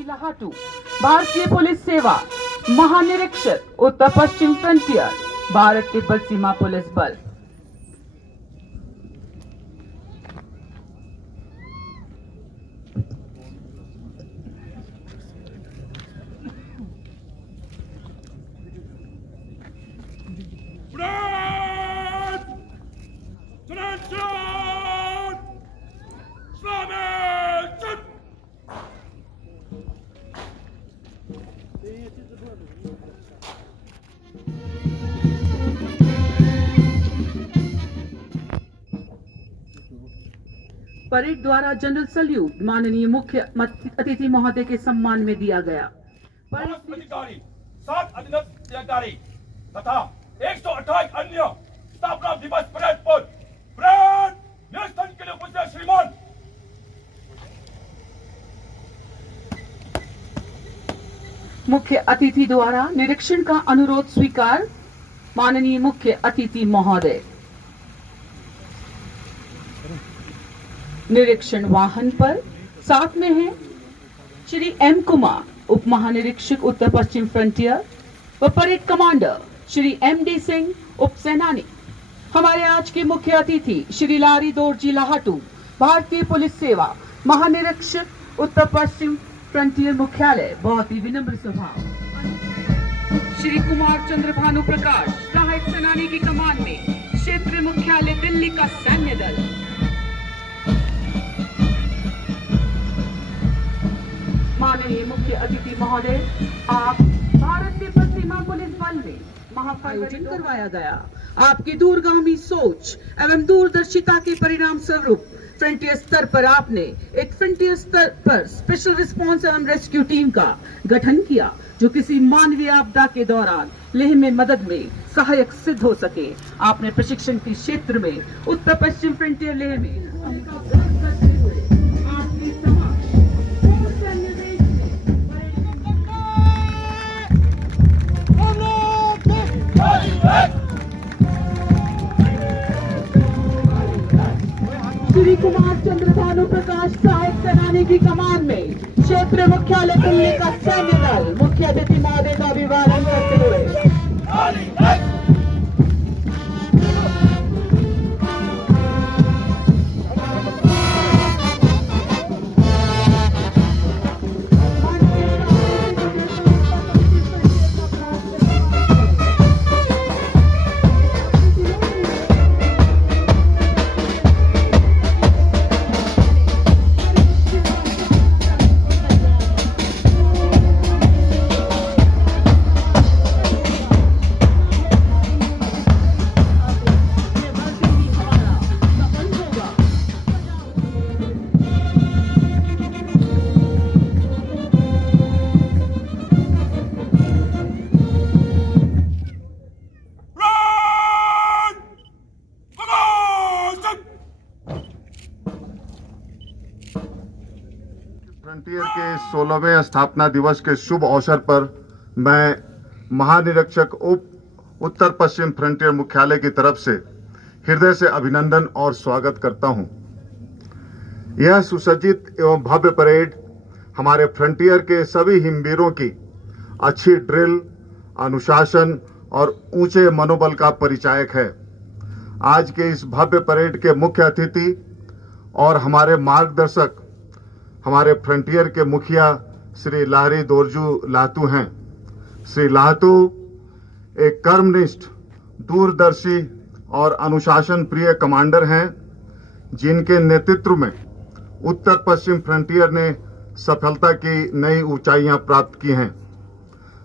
लाहाटू, भारतीय पुलिस सेवा महानिरीक्षक उत्तर पश्चिम फ्रंटियर, भारत तिब्बत सीमा पुलिस बल। परेड द्वारा जनरल सल्यूट माननीय मुख्य अतिथि महोदय के सम्मान में दिया गया। अधिकारी 7 अधीनस्थ अधिकारी तथा 128 अन्य स्थापना दिवस परेड पर परेड निरीक्षण के लिए उपस्थित श्रीमान। मुख्य अतिथि द्वारा निरीक्षण का अनुरोध स्वीकार। माननीय मुख्य अतिथि महोदय, निरीक्षण वाहन पर साथ में है श्री एम कुमार, उप महानिरीक्षक उत्तर पश्चिम फ्रंटियर व parade commander Shri M D Singh, उप सेनानी। हमारे आज के मुख्य अतिथि श्री लारी दोरजी लाहाटू, भारतीय पुलिस सेवा महानिरीक्षक उत्तर पश्चिम फ्रंटियर मुख्यालय, बहुत ही विनम्र स्वभाव। श्री कुमार चंद्र भानु प्रकाश, सहायक सेनानी की कमान में, क्षेत्रीय मुख्यालय दिल्ली का सैन्य दल। माननीय मुख्य अतिथि महोदय, आप भारत तिब्बत सीमा पुलिस बल में महाआयोजन करवाया गया। आपकी दूरगामी सोच एवं दूरदर्शिता के परिणाम स्वरूप फ्रंटियर स्तर पर आपने एक फ्रंटियर स्तर पर स्पेशल रिस्पांस एवं रेस्क्यू टीम का गठन किया, जो किसी मानवीय आपदा के दौरान लेह में मदद में सहायक सिद्ध हो सके। आपने प्रशिक्षण के क्षेत्र में उत्तर पश्चिम फ्रंटियर लेह में श्री कुमार चंद्र भानु प्रकाश, सहायक सेनानी की कमान में, क्षेत्रीय मुख्यालय दिल्ली का सैन्य दल, मुख्य अतिथि महोदय का अभिवादन करते हुए। फ्रंटियर के 16वें स्थापना दिवस के शुभ अवसर पर मैं महानिरीक्षक उत्तर पश्चिम फ्रंटियर मुख्यालय की तरफ से हृदय से अभिनंदन और स्वागत करता हूं। यह सुसज्जित एवं भव्य परेड हमारे फ्रंटियर के सभी हिमवीरों की अच्छी ड्रिल, अनुशासन और ऊंचे मनोबल का परिचायक है। आज के इस भव्य परेड के मुख्य अतिथि और हमारे मार्गदर्शक हमारे फ्रंटियर के मुखिया श्री लारी दोरजू लाहाटू हैं। श्री लाहाटू एक कर्मनिष्ठ, दूरदर्शी और अनुशासन प्रिय कमांडर हैं, जिनके नेतृत्व में उत्तर पश्चिम फ्रंटियर ने सफलता की नई ऊंचाइयां प्राप्त की हैं।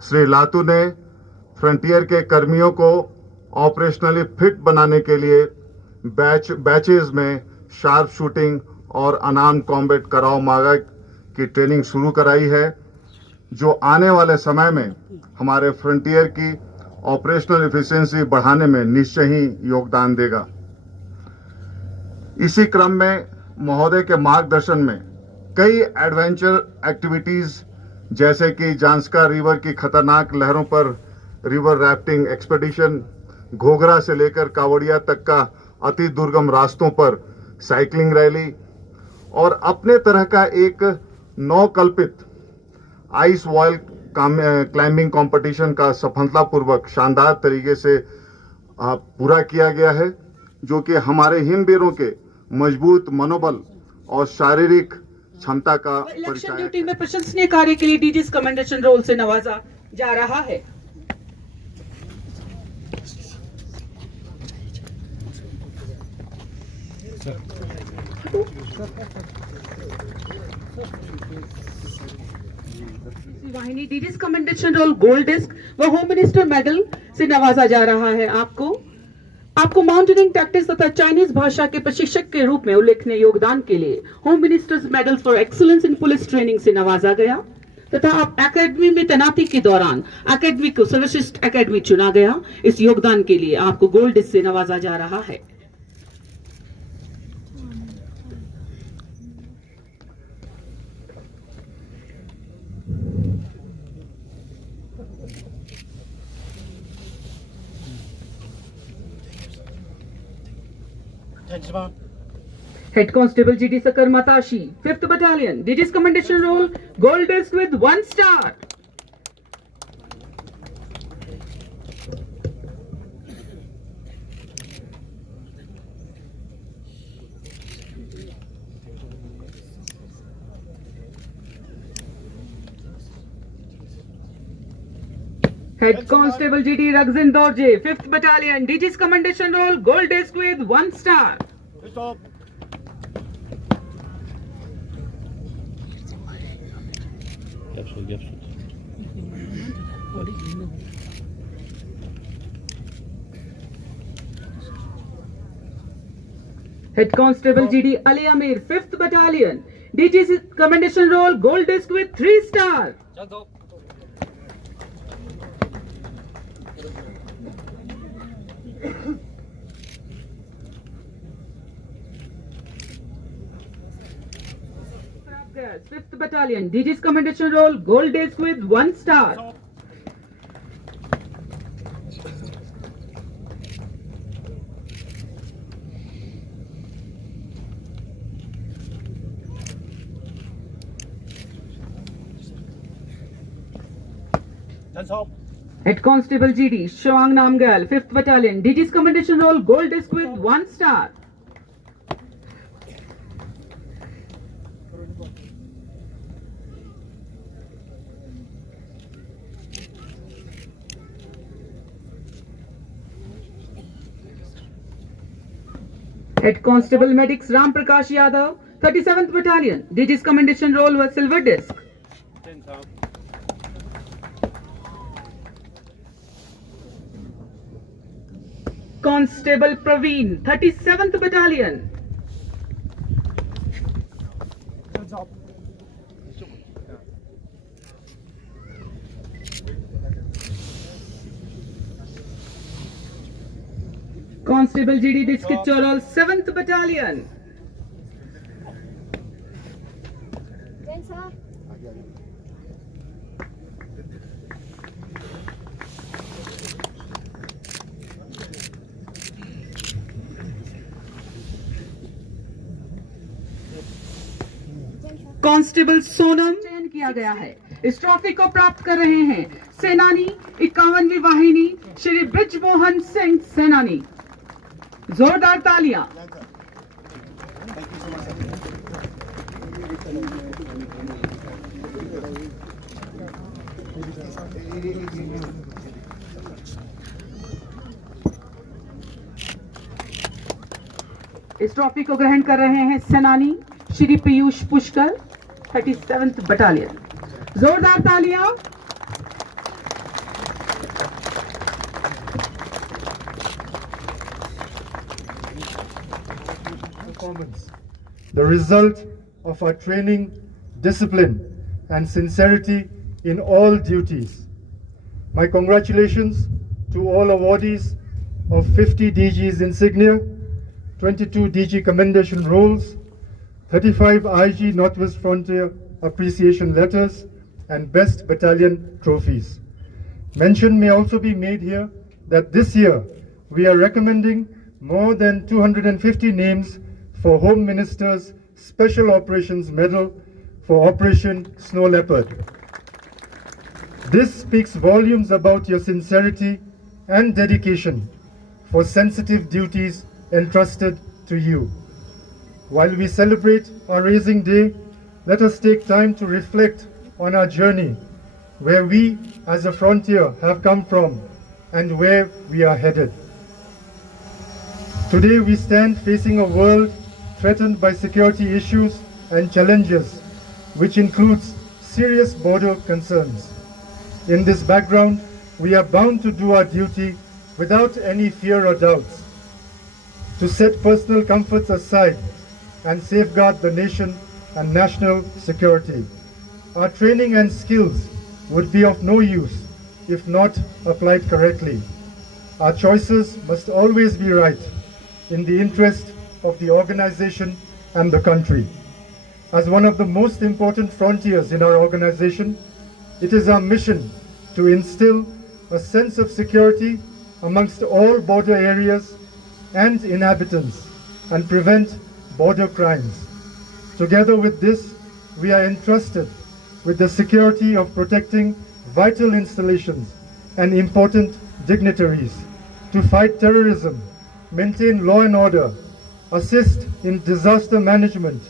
श्री लाहाटू ने फ्रंटियर के कर्मियों को ऑपरेशनली फिट बनाने के लिए बैचेज में शार्प शूटिंग और अनआर्म्ड कॉम्बैट कराओ मागा की ट्रेनिंग शुरू कराई है, जो आने वाले समय में हमारे फ्रंटियर की ऑपरेशनल एफिशिएंसी बढ़ाने में निश्चय ही योगदान देगा। इसी क्रम में महोदय के मार्गदर्शन में कई एडवेंचर एक्टिविटीज जैसे कि जांस्का रिवर की खतरनाक लहरों पर रिवर राफ्टिंग एक्सपेडिशन, घोघरा से लेकर कावड़िया तक का अति दुर्गम रास्तों पर साइकिलिंग रैली और अपने तरह का एक 9 कल्पित आइस वॉल क्लाइंबिंग कंपटीशन का सफलतापूर्वक शानदार तरीके से पूरा किया गया है, जो कि हमारे हिमवीरों के मजबूत मनोबल और शारीरिक क्षमता का इलेक्शन परिचायक ड्यूटी में प्रशंसनीय कार्य के लिए डीजीज कमेंडेशन रोल से नवाजा जा रहा है। वाहिनी DG's commendation roll gold disc व होम मिनिस्टर मेडल से नवाजा जा रहा है। आपको माउंटेनिंग टैक्टिक्स तथा चाइनीज भाषा के प्रशिक्षक के रूप में उल्लेखनीय योगदान के लिए home ministers medal for excellence in police training से नवाजा गया तथा आप एकेडमी में तैनाती के दौरान एकेडमी को सर्वश्रेष्ठ एकेडमी चुना गया। इस योगदान के लिए आपको गोल्ड डिस्क से नवाजा जा रहा है। Head Constable GD Sakar Matashi, 5th Battalion, DG's Commendation Roll, Gold Disc with 1 star. Head Constable GD Ragzin Dorje, 5th Battalion, DG's Commendation Roll, Gold Disc with 1 star. Stop. Head Constable GD Ali Amir, 5th Battalion, DG's Commendation Roll, Gold Disc with 3 star. Girls, 5th Battalion, DG's Commendation Roll, Gold Disc with 1 star. Head Constable GD Shawang Namgyal, 5th Battalion, DG's Commendation Roll, Gold Disc with 1 star. Head Constable Medics Ram Prakash Yadav, 37th Battalion, DG's Commendation Roll with Silver Disc. Constable Praveen, 37th Battalion. Constable GD Diskit Chorol, 7th Battalion. Constable Sonam चयन किया गया है। इस trophy को प्राप्त कर रहे हैं सेनानी 51वीं वाहिनी श्री ब्रिजमोहन सिंह सेनानी। जोरदार तालियां। इस ट्रॉफी को ग्रहण कर रहे हैं सेनानी श्री पीयूष पुष्कर, 37th बटालियन। जोरदार तालियां। The result of our training, discipline and sincerity in all duties. My congratulations to all awardees of 50 DG's insignia, 22 DG commendation rolls, 35 IG Northwest Frontier appreciation letters and best battalion trophies. Mention may also be made here that this year we are recommending more than 250 names for Home Minister's Special Operations Medal for Operation Snow Leopard. This speaks volumes about your sincerity and dedication for sensitive duties entrusted to you. While we celebrate our Raising Day, let us take time to reflect on our journey, where we as a frontier have come from and where we are headed. Today we stand facing a world threatened by security issues and challenges, which includes serious border concerns. In this background, we are bound to do our duty without any fear or doubts, to set personal comforts aside and safeguard the nation and national security. Our training and skills would be of no use if not applied correctly. Our choices must always be right in the interest of the organization and the country. As one of the most important frontiers in our organization, it is our mission to instill a sense of security amongst all border areas and inhabitants and prevent border crimes. Together with this, we are entrusted with the security of protecting vital installations and important dignitaries, to fight terrorism, maintain law and order, assist in disaster management,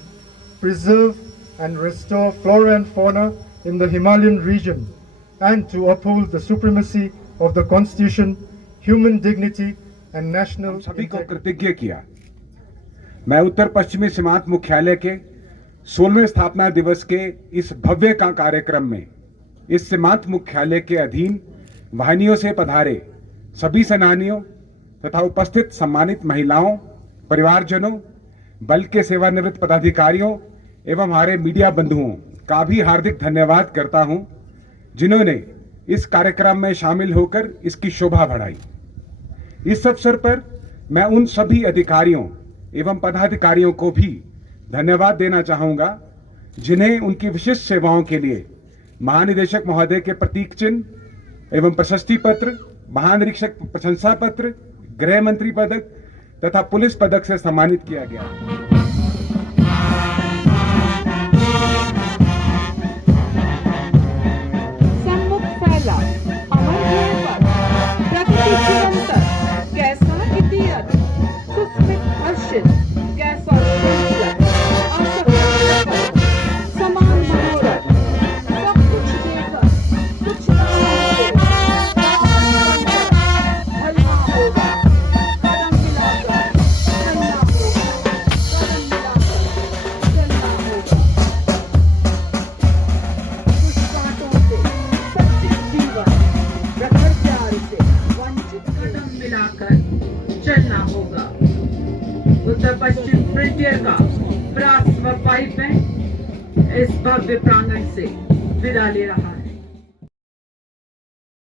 preserve and restore flora and fauna in the Himalayan region, and to uphold the supremacy of the Constitution, human dignity and national सभी को integrity. कृतज्ञ किया। मैं उत्तर पश्चिमी सीमांत मुख्यालय के 16वें स्थापना दिवस के इस भव्य का कार्यक्रम में इस सीमांत मुख्यालय के अधीन वाहिनियों से पधारे सभी सेनानियों तथा उपस्थित सम्मानित महिलाओं, परिवारजनों, बल के सेवानिवृत्त पदाधिकारियों एवं हमारे मीडिया बंधुओं का भी हार्दिक धन्यवाद करता हूं, जिन्होंने इस कार्यक्रम में शामिल होकर इसकी शोभा बढ़ाई। इस अवसर पर मैं उन सभी अधिकारियों एवं पदाधिकारियों को भी धन्यवाद देना चाहूंगा, जिन्हें उनकी विशिष्ट सेवाओं के लिए महानिदेशक महोदय के प्रतीक चिन्ह एवं प्रशस्ति पत्र, महानिरीक्षक प्रशंसा पत्र, गृह मंत्री पदक तथा पुलिस पदक से सम्मानित किया गया। चलना होगा। उत्तर पश्चिम फ्रंटियर का ब्रास व पाइप बैंड इस भव्य प्रांगण से विदा ले रहा है।